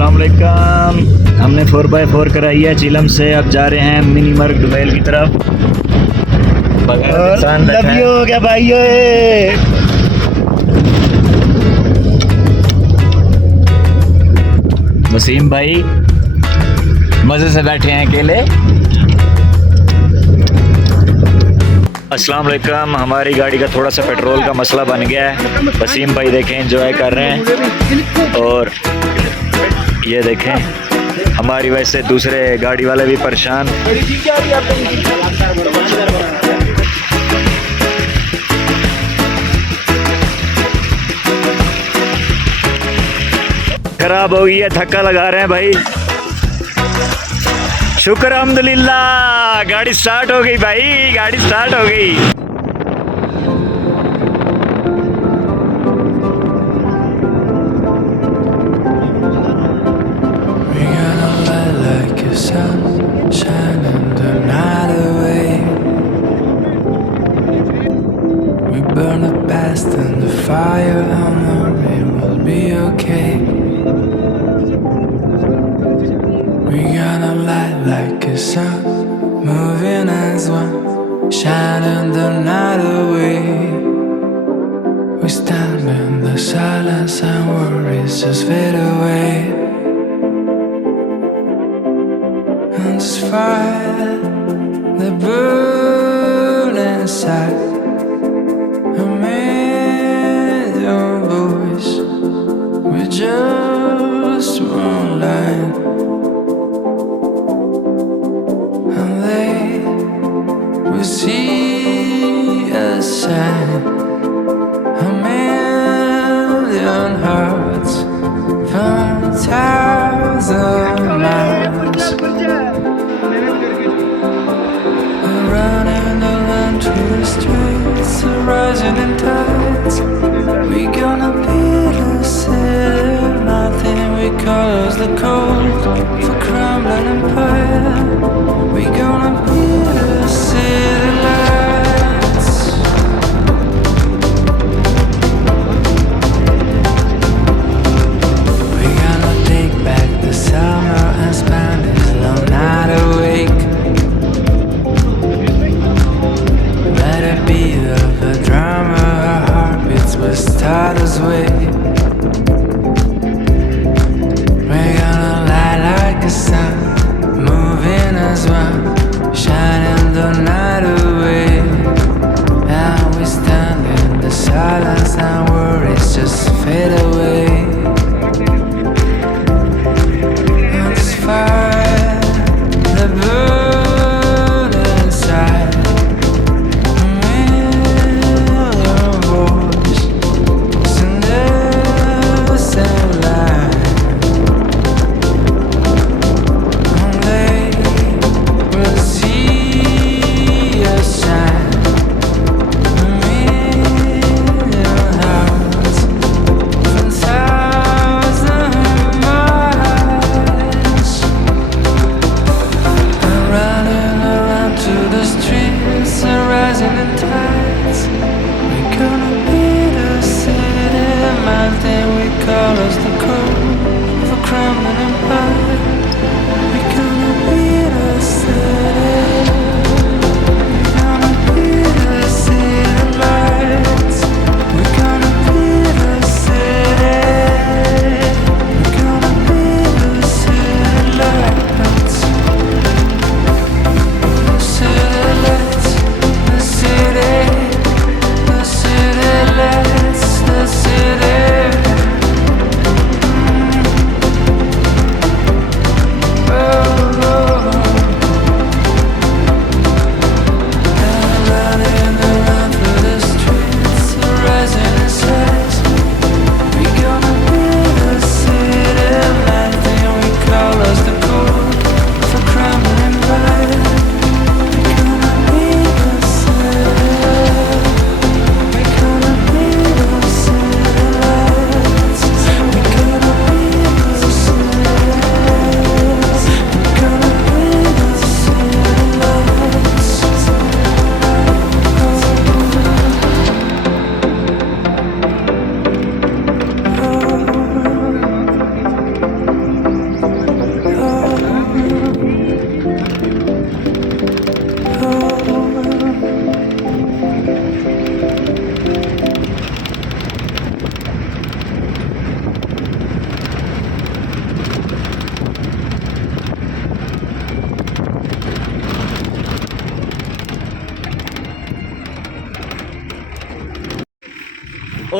अस्सलाम वालेकुम। हमने 4x4 कराई है चिलम से, अब जा रहे हैं मिनीमर्ग डोमेल की तरफ। लव यू हो गया भाइयों। वसीम भाई मजे से बैठे हैं अकेले। अस्सलाम वालेकुम। हमारी गाड़ी का थोड़ा सा पेट्रोल का मसला बन गया है। वसीम भाई देखें एंजॉय कर रहे हैं, और ये देखें हमारी वजह से दूसरे गाड़ी वाले भी परेशान। खराब हो गई है, धक्का लगा रहे हैं भाई। शुक्र अल्हम्दुलिल्लाह, गाड़ी स्टार्ट हो गई भाई, गाड़ी स्टार्ट हो गई। Burn the past and the fire, I know it will be okay. We gonna light like a sun, moving as one, shining the night away. We stand in the silence and worries just fade away. And this fire that burns inside, just one line, and they will see a sign, a million hearts from 1,000 miles. We're running along through the streets, rising in tides. We gonna be the city. We cause the cold for crumbling empire. We gonna be the city lights. We gonna take back the summer and spend this long night awake. Let it be the drama, our heartbeats will start us way. Sun, moving as one, shining.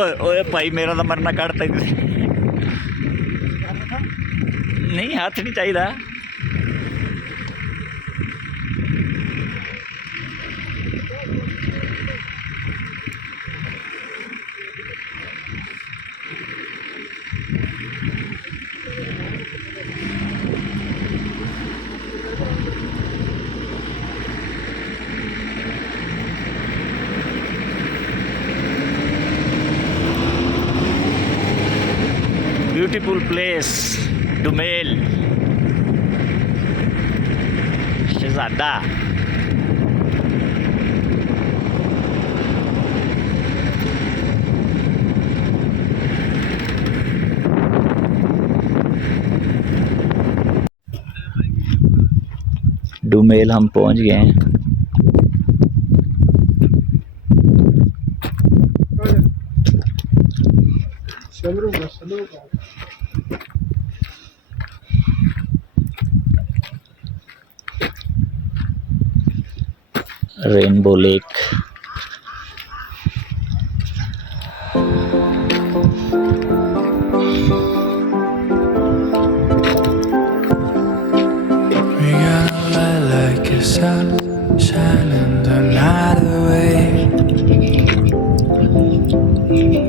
ओए ओए भाई मेरा तो मरना काटता नहीं, हाथ नहीं चाहिए। Beautiful place, Domail, Shahzada. Domel हम पहुंच गए हैं। Rainbow lake, We gonna light like a sun, shining the night away.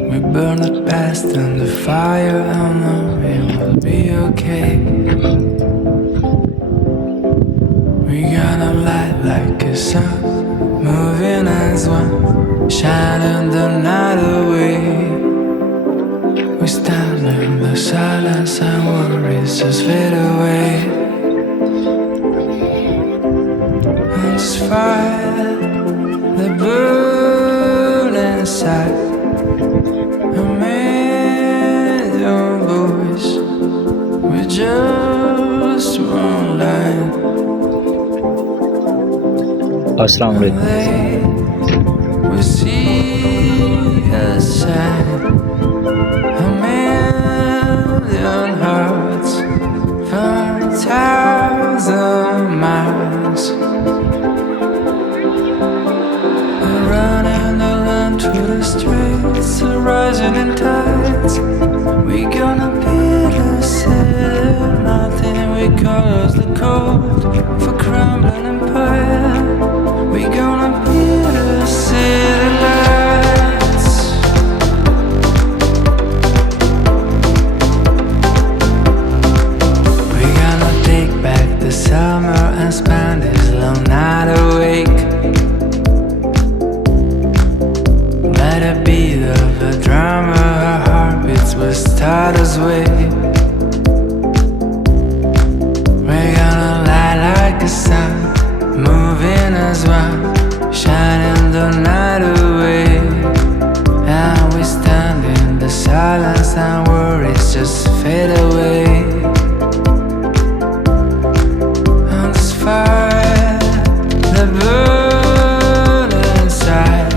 We burn the past in the fire, I know it will be okay. We gonna light like a sun, moving as one, shining the night away. We stand in the silence and worries just fade away. And this fire that burn inside, a million voice with just one line. अस्सलाम वालेकुम। We see a sign, a million hearts from 1,000 miles. We're running along through the streets, rising in tides. We gonna build a city, nothing we call the code of a crumbling empire. We gonna build a city lights. We gonna take back the summer and spend this long night awake. Let it beat of a drummer, our heartbeats will start us way. We're gonna light like a sun, moving as one, shining the night away. And we stand in the silence and worries just fade away. And this fire that burns inside,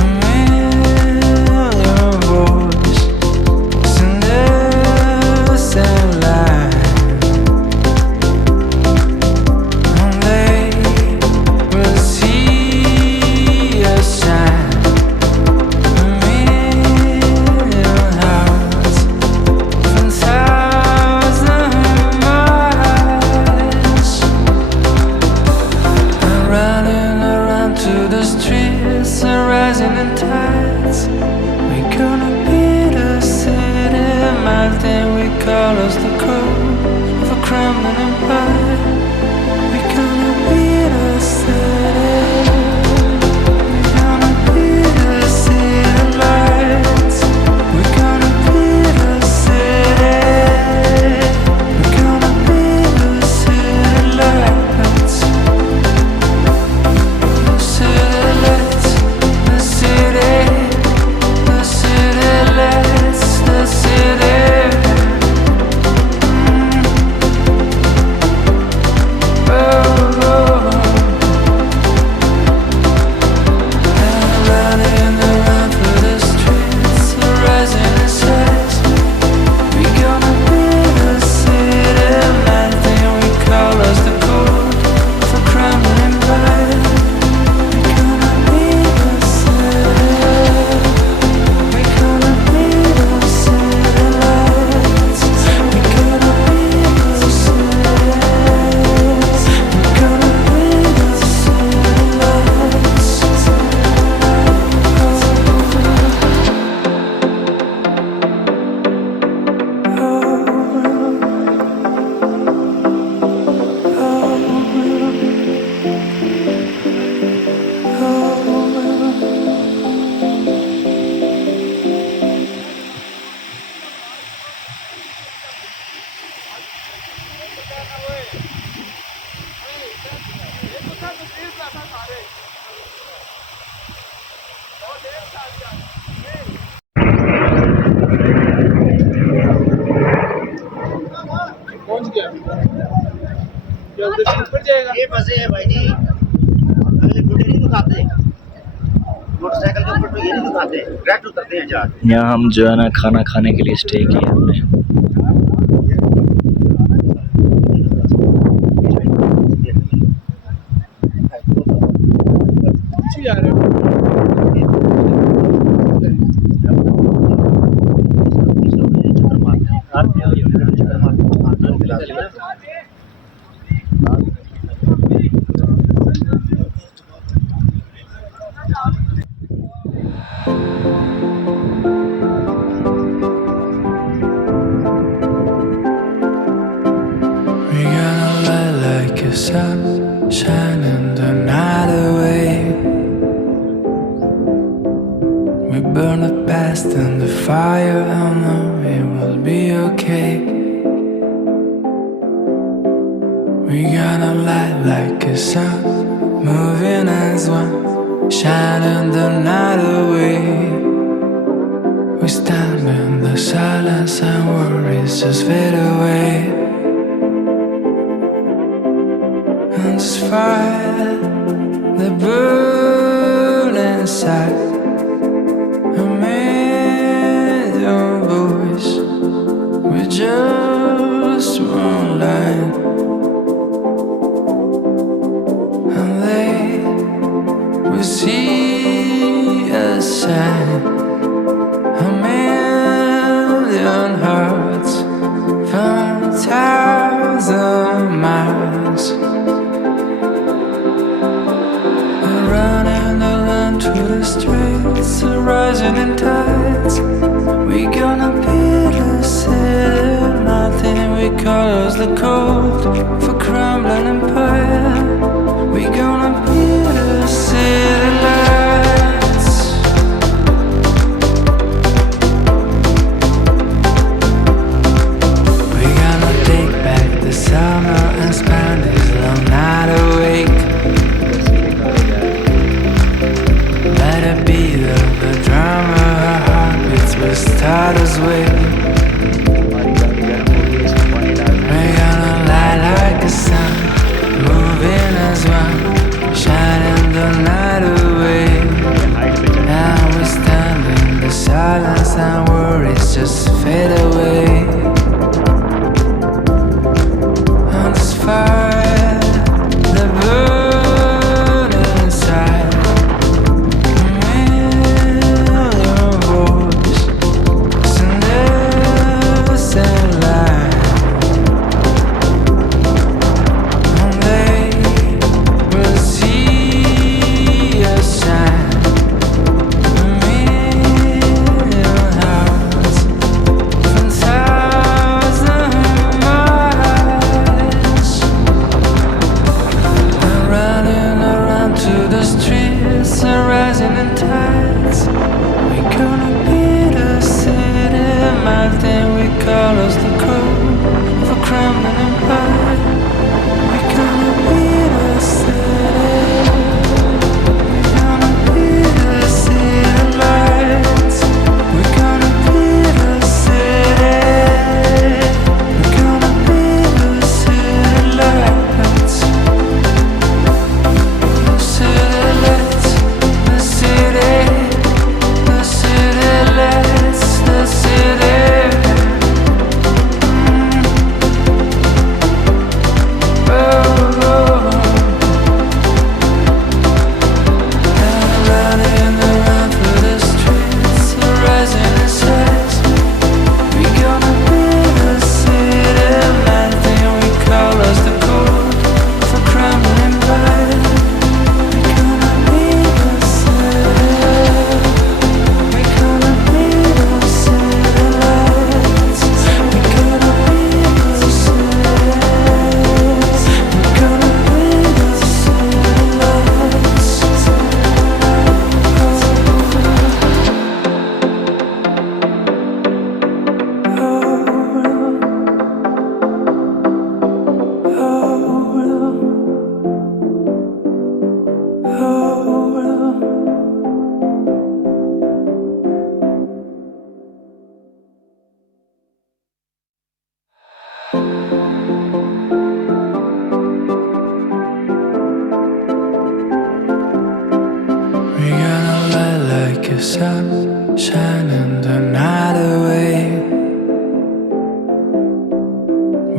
a million voices in the same line. And they will see us shine, a million hearts from 1,000 miles. And running around to the streets and rising in tides. We gonna build a city, mountain we call us the core of a crumbling empire. We gonna build a city. We gonna build a city lights. We gonna build a city. We gonna build a city lights. The city lights, the city, the city lights, the city. ये मजे है भाई जी, अगले बुढ़े नहीं दिखाते motorcycle के ऊपर तो ये नहीं दिखाते, डायरेक्ट उतरते हैं जहाज। यहाँ हम जो है ना खाना खाने के लिए स्टे किया हमने। We gonna let like a sun shining the night away. We burn the past in the fire, I know it will be okay. We gonna light like a sun, moving as one, shining the night away. We stand in the silence and worries just fade away. And just fire that burn inside a million voice with just one line. And they will see a sign, a million hearts from 1,000 miles. Running along through the streets, rising in tides. We gonna be the city, nothing we cause the cold for crumbling empire. We gonna be the city lights. We gonna take back the summer and spend this long night awake. Let it be the drama, her heartbeats will start us with. We're gonna light like a sun, moving as one,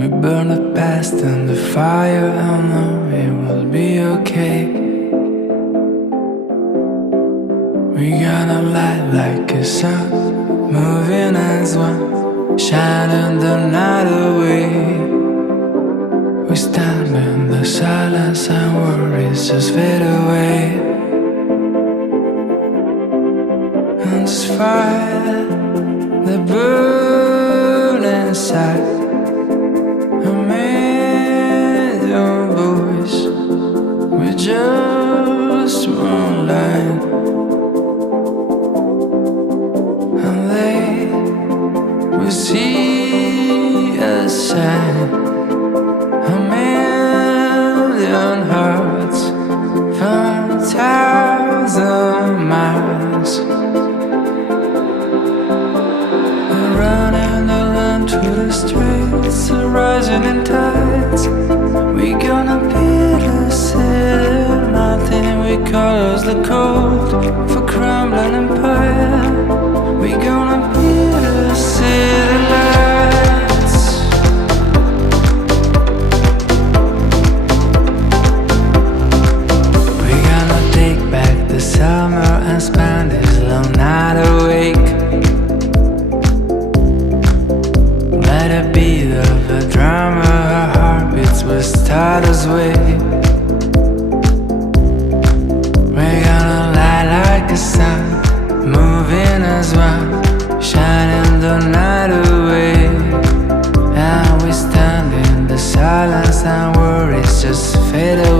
We burn the past in the fire, I know it will be okay. We gonna light like a sun, moving as one, shining the night away. We stand in the silence and worries just fade away. And this fire that burns inside, a million voices with just one line. And they will see us shine, a million hearts from 1,000 miles. They're running around through the streets, rising in tides. We gonna be the city, nothing we call us the cold for crumbling empire. We gonna be the city lights. We gonna take back the summer and spend this long night awake. Let it beat of a drummer, our heartbeats will start us way. We're gonna light like a sun, moving as one, shining the night away. And we stand in the silence and worries just fade away.